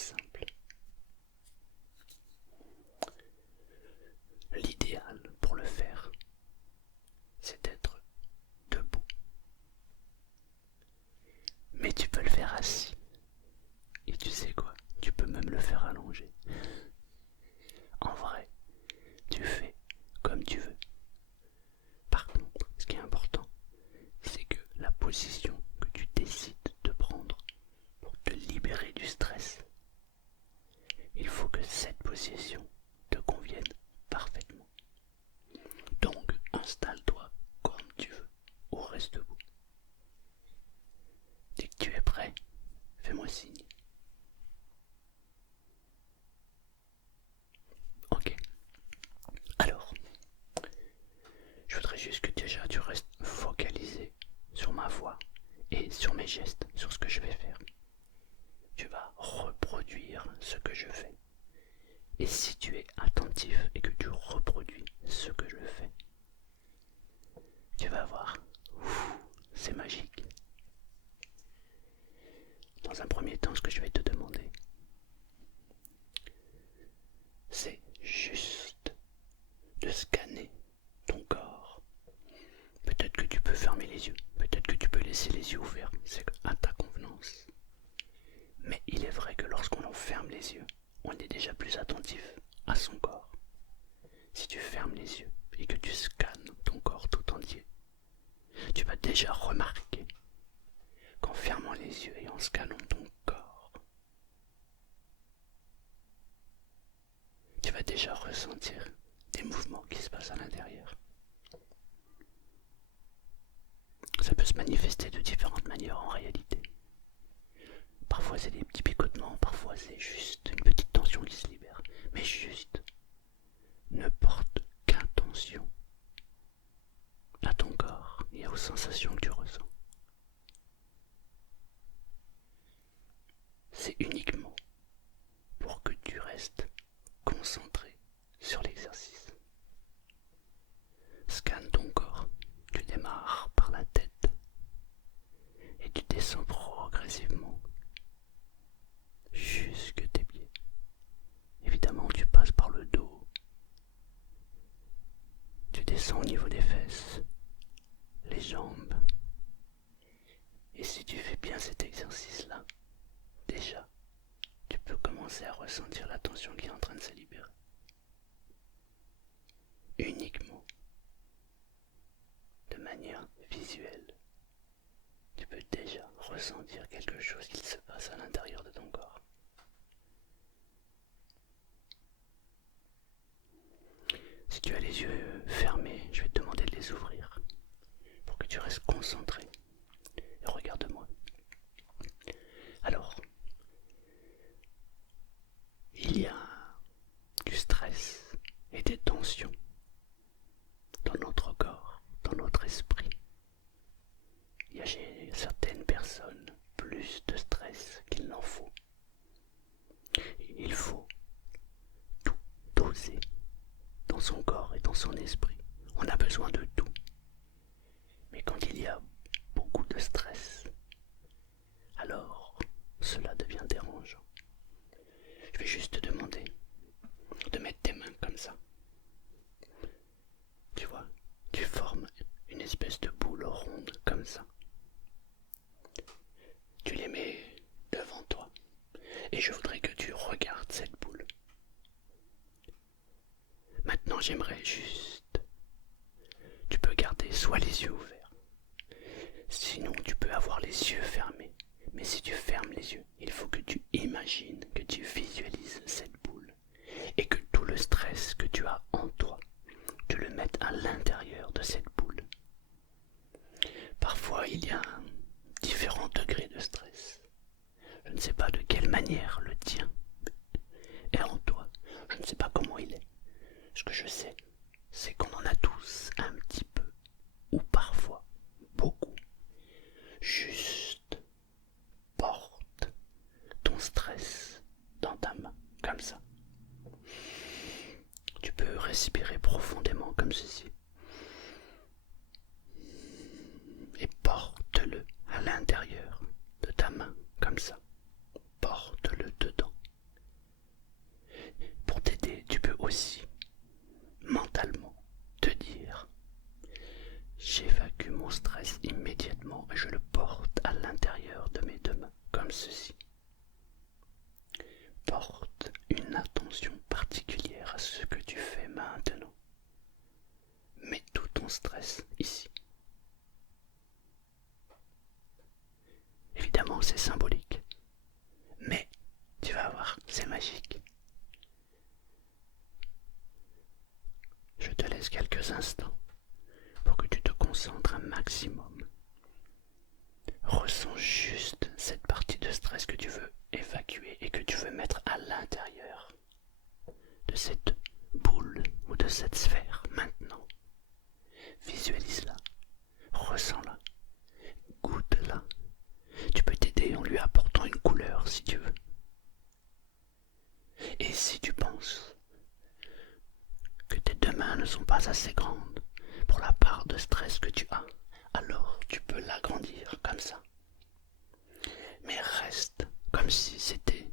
simple. L'idéal pour le faire, c'est d'être debout. Mais tu peux le faire assis. Et tu sais quoi? Tu peux même le faire allongé. En vrai, tu fais comme tu veux. Par contre, ce qui est important, c'est que la position que tu décides de prendre pour te libérer du stress, il faut que cette position te convienne parfaitement. Donc, installe-toi comme tu veux, ou reste debout. Dès que tu es prêt, fais-moi signe. Ok. Alors, je voudrais juste que déjà tu restes focalisé sur ma voix et sur mes gestes, sur ce que je vais faire. Tu vas reproduire ce que je fais. Et si tu es attentif et que tu reproduis ce que je fais, tu vas voir, c'est magique. Dans un premier temps, ce que je vais te demander, c'est juste de scanner ton corps. Peut-être que tu peux fermer les yeux, peut-être que tu peux laisser les yeux ouverts, c'est à ta convenance. Mais il est vrai que lorsqu'on ferme les yeux, on est déjà plus attentif à son corps. Si tu fermes les yeux et que tu scannes ton corps tout entier, tu vas déjà remarquer qu'en fermant les yeux et en scannant ton corps, tu vas déjà ressentir des mouvements qui se passent à l'intérieur. Ça peut se manifester de différentes manières en réalité. Parfois c'est des petits picotements, parfois c'est juste une petite tension qui se libère. Mais juste, ne porte qu'attention à ton corps et aux sensations que tu ressens. C'est uniquement pour que tu restes concentré sur l'exercice. Scanne ton corps, tu démarres par la tête et tu descends progressivement jusque tes pieds. Évidemment, tu passes par le dos, tu descends au niveau des fesses, les jambes. Et si tu fais bien cet exercice-là, déjà, tu peux commencer à ressentir la tension qui est en train de se libérer. Uniquement de manière visuelle, tu peux déjà ressentir quelque chose qui se passe à l'intérieur de ton corps. Si tu as les yeux fermés, je vais te demander de les ouvrir pour que tu restes concentré. Et regarde-moi. Alors, il y a du stress et des tensions dans notre corps, dans notre esprit. Il y a chez certaines personnes plus de stress qu'il n'en faut. Il faut tout doser dans son corps et dans son esprit. On a besoin de tout. Mais quand il y a beaucoup de stress, alors cela devient dérangeant. Je vais juste te demander de mettre tes mains comme ça. Tu vois, tu formes une espèce de boule ronde comme ça. Tu les mets devant toi et je voudrais que tu regardes cette boule. Maintenant, j'aimerais juste... Tu peux garder soit les yeux ouverts, sinon tu peux avoir les yeux fermés. Mais si tu fermes les yeux, il faut que tu imagines, que tu visualises cette boule et que tout le stress que tu as en toi, tu le mettes à l'intérieur de cette boule. Parfois, il y a différents degrés de stress. Je ne sais pas de quelle manière le tien est en toi. Je ne sais pas comment il est. Ce que je sais, c'est qu'on en a tous un petit peu, ou parfois beaucoup. Juste porte ton stress dans ta main, comme ça. Tu peux respirer profondément comme ceci. Et porte-le à l'intérieur de ta main, comme ça. Porte-le dedans. stress ici. Évidemment, c'est symbolique, mais tu vas voir, c'est magique. Je te laisse quelques instants pour que tu te concentres un maximum. Ressens juste cette partie de stress que tu veux évacuer et que tu veux mettre à l'intérieur de cette boule ou de cette sphère maintenant. Visualise-la, ressens-la, goûte-la. Tu peux t'aider en lui apportant une couleur si tu veux. Et si tu penses que tes deux mains ne sont pas assez grandes pour la part de stress que tu as, alors tu peux l'agrandir comme ça. Mais reste comme si c'était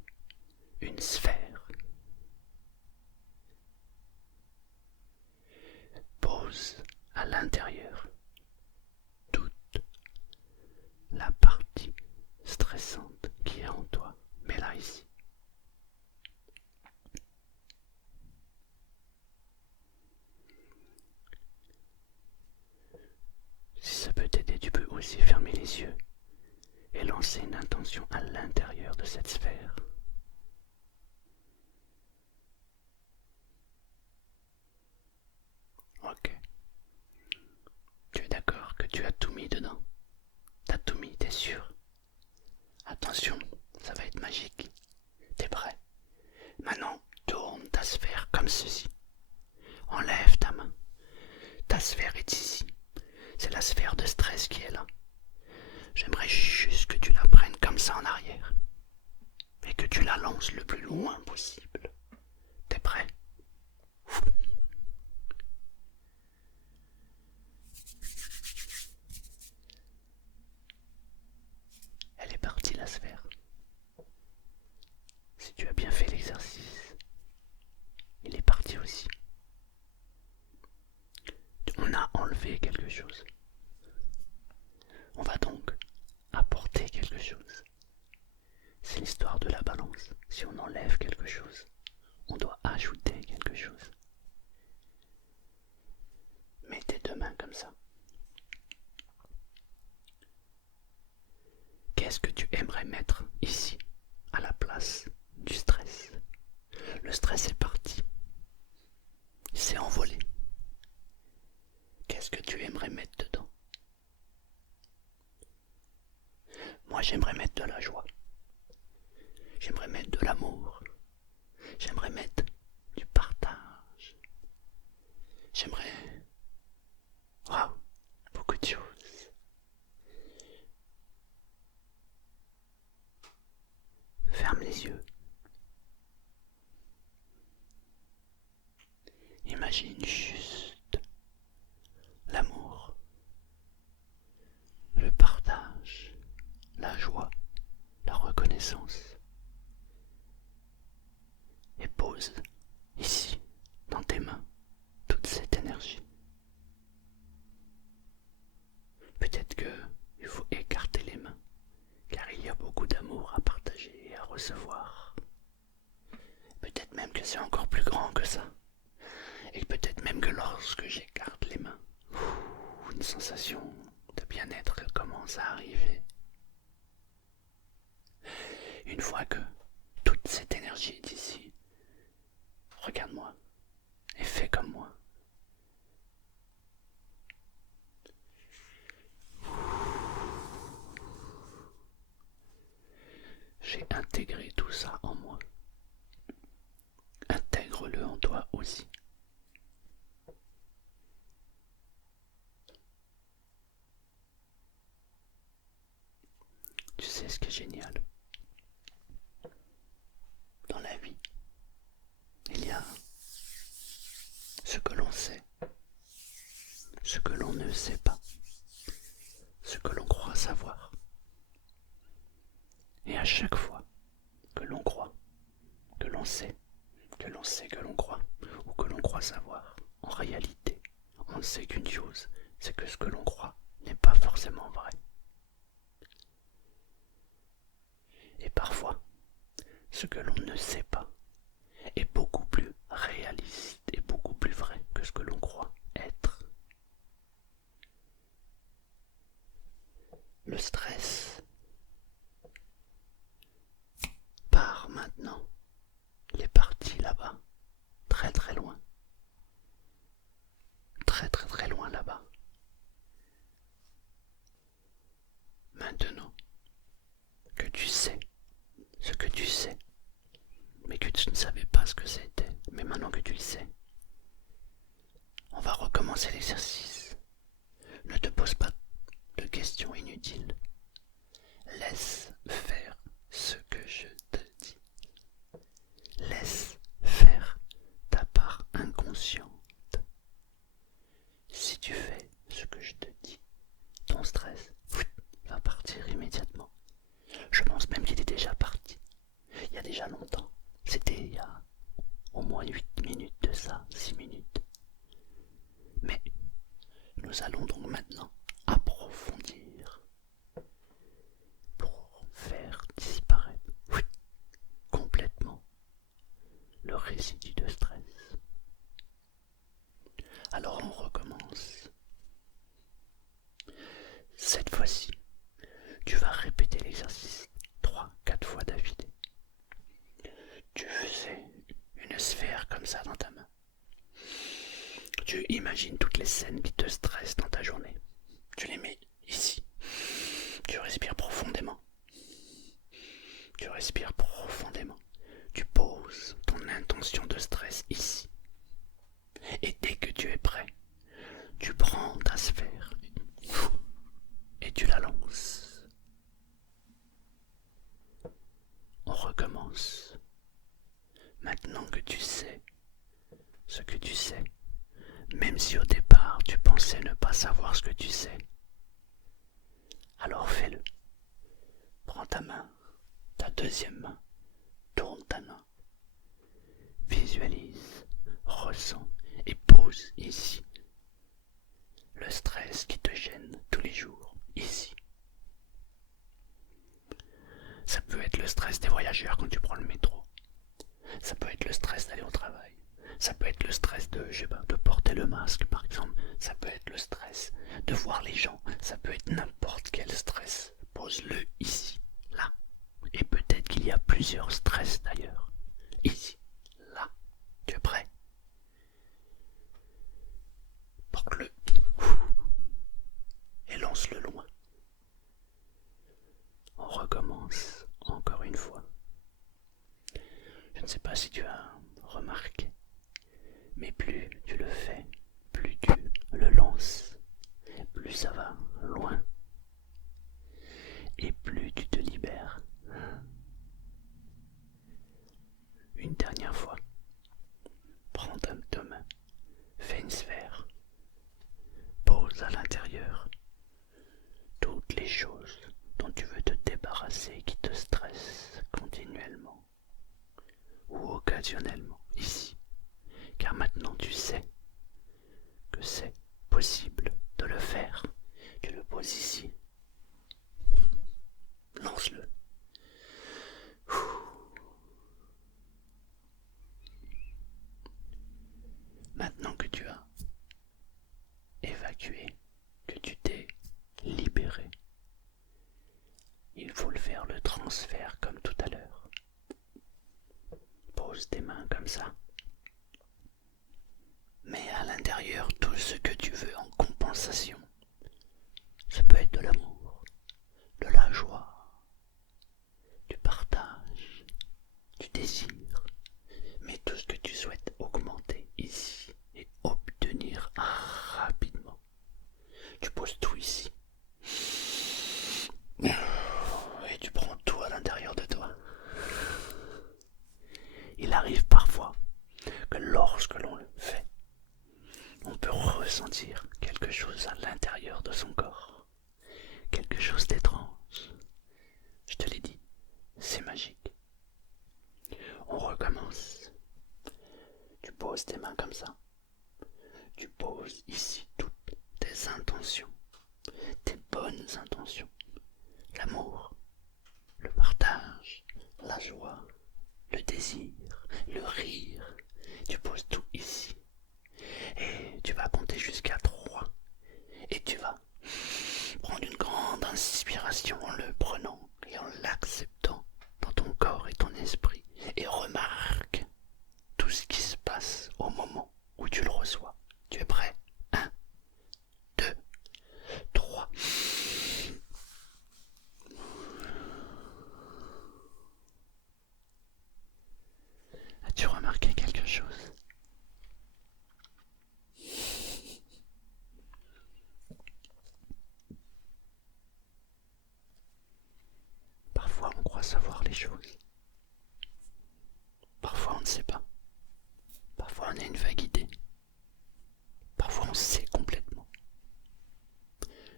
une sphère. Pose à l'intérieur toute la partie stressante qui est en toi. Mets-la ici. Si ça peut t'aider, tu peux aussi fermer les yeux et lancer une intention à l'intérieur de cette sphère. Ok. Tu es d'accord que tu as tout mis dedans? T'as tout mis, t'es sûr? Attention, ça va être magique. T'es prêt? Maintenant, tourne ta sphère comme ceci. Enlève ta main. Ta sphère est ici. C'est la sphère de stress qui est là. J'aimerais juste que tu la prennes comme ça en arrière. Et que tu la lances le plus loin possible. T'es prêt? Elle est partie la sphère. Si tu as bien fait l'exercice, il est parti aussi. On a enlevé quelque chose. On va donc apporter quelque chose. C'est l'histoire de la balance. Si on enlève quelque chose, on doit ajouter quelque chose. Mets tes deux mains comme ça. Qu'est-ce que tu aimerais mettre ici, à la place du stress? Le stress est parti. Il s'est envolé. Qu'est-ce que tu aimerais mettre dedans? Moi, j'aimerais mettre de la joie. J'aimerais mettre de l'amour. J'aimerais mettre du partage. J'aimerais... Waouh, beaucoup de choses. Ferme les yeux. Imagine juste l'amour, le partage, la joie, la reconnaissance. Et pose ici, dans tes mains, toute cette énergie. Peut-être qu'il faut écarter les mains, car il y a beaucoup d'amour à partager et à recevoir. Peut-être même que c'est encore plus grand que ça. Et peut-être même que lorsque j'écarte les mains, une sensation de bien-être commence à arriver. Une fois que toute cette énergie est ici, regarde-moi et fais comme moi. J'ai intégré tout ça en moi. Intègre-le en toi aussi. Tu sais ce qui est génial? Dans la vie, il y a ce que l'on sait, ce que l'on ne sait pas, ce que l'on croit savoir. Et à chaque fois que l'on croit, que l'on sait, que l'on sait que l'on croit, ou que l'on croit savoir, en réalité, on ne sait qu'une chose, c'est que ce que l'on croit n'est pas forcément vrai. Et parfois, ce que l'on ne sait pas est beaucoup plus réaliste et beaucoup plus vrai que ce que l'on croit être. le stress part maintenant. Il est parti là-bas, très très loin. Très très très loin là-bas. Maintenant que tu sais ce que tu sais, mais que tu ne savais pas ce que c'était, mais maintenant que tu le sais, on va recommencer l'exercice. Ne te pose pas de questions inutiles. Laisse faire ce que je te dis. Laisse faire ta part inconsciente. Si tu fais ce que je te dis, ton stress va partir immédiatement. Je pense même qu'il est déjà parti. Il y a déjà longtemps. C'était il y a au moins 8 minutes de ça, 6 minutes. Mais nous allons donc maintenant approfondir pour faire disparaître complètement le résidu de stress. Alors on recommence. Cette fois-ci, tu vas répéter l'exercice 3-4 fois d'affilée. Tu faisais une sphère comme ça dans ta main. Tu imagines toutes les scènes qui te stressent dans ta journée. Tu les mets ici. Tu respires profondément. Tu respires profondément. Tu poses ton intention de stress ici. Et dès que tu es prêt, tu prends ta sphère et tu la lances. On recommence. Maintenant que tu sais ce que tu sais, même si au départ tu pensais ne pas savoir ce que tu sais, alors fais-le. Prends ta main, ta deuxième main, tourne ta main, visualise, ressens et pose ici le stress qui te gêne tous les jours, ici. Ça peut être le stress des voyageurs quand tu prends le métro. Ça peut être le stress d'aller au travail. Ça peut être le stress de porter le masque par exemple. Ça peut être le stress de voir les gens. Ça peut être n'importe quel stress. Pose-le ici, là. Et peut-être qu'il y a plusieurs stress d'ailleurs. Ici, là. Tu es prêt? Porte-le. Et lance-le loin. On recommence encore une fois. Je ne sais pas si tu as remarqué, mais plus tu le fais, plus tu le lances, plus ça va loin, et plus tu te libères. Une dernière fois, prends ta main, fais une sphère, pose à l'intérieur toutes les choses dont tu veux te débarrasser qui te stressent continuellement ou occasionnellement ici, car maintenant tu sais que c'est possible de le faire. Tu le poses ici. Lance-le. Maintenant que tu as évacué, que tu t'es libéré, il faut le faire le transfert comme tout à l'heure. Pose tes mains comme ça. Mets à l'intérieur tout ce que tu veux en compensation. Ça peut être de l'amour, de la joie, du partage, du désir, mais tout ce que tu souhaites augmenter ici et obtenir rapidement. Tu poses tout ici. Et tu prends tout à l'intérieur de toi. Il arrive parfois que lorsque l'on le fait, on peut ressentir quelque chose à l'intérieur de son corps. Quelque chose d'étrange. Je te l'ai dit, c'est magique. On recommence. Tu poses tes mains comme ça. Tu poses ici toutes tes intentions, tes bonnes intentions. L'amour, le partage, la joie, le désir, le rire. Tu poses tout ici. Et tu vas compter jusqu'à 3. Et tu vas prendre une grande inspiration sait pas. Parfois on a une vague idée. Parfois on sait complètement.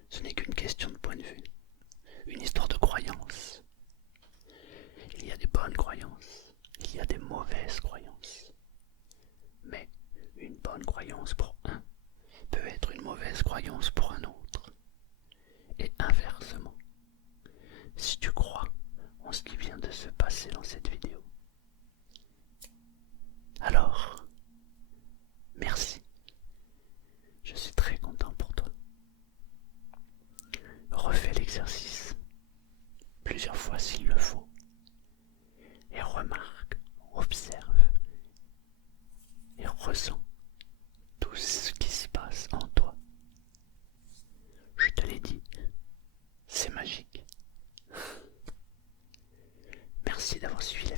Ce n'est qu'une question de point de vue. Une histoire de croyance. Il y a des bonnes croyances. Il y a des mauvaises croyances. Mais une bonne croyance pour un peut être une mauvaise croyance pour un autre. Et inversement. Si tu crois en ce qui vient de se passer dans cette vidéo, alors, merci. Je suis très content pour toi. Refais l'exercice plusieurs fois s'il le faut. Et remarque, observe et ressens tout ce qui se passe en toi. Je te l'ai dit, c'est magique. Merci d'avoir suivi la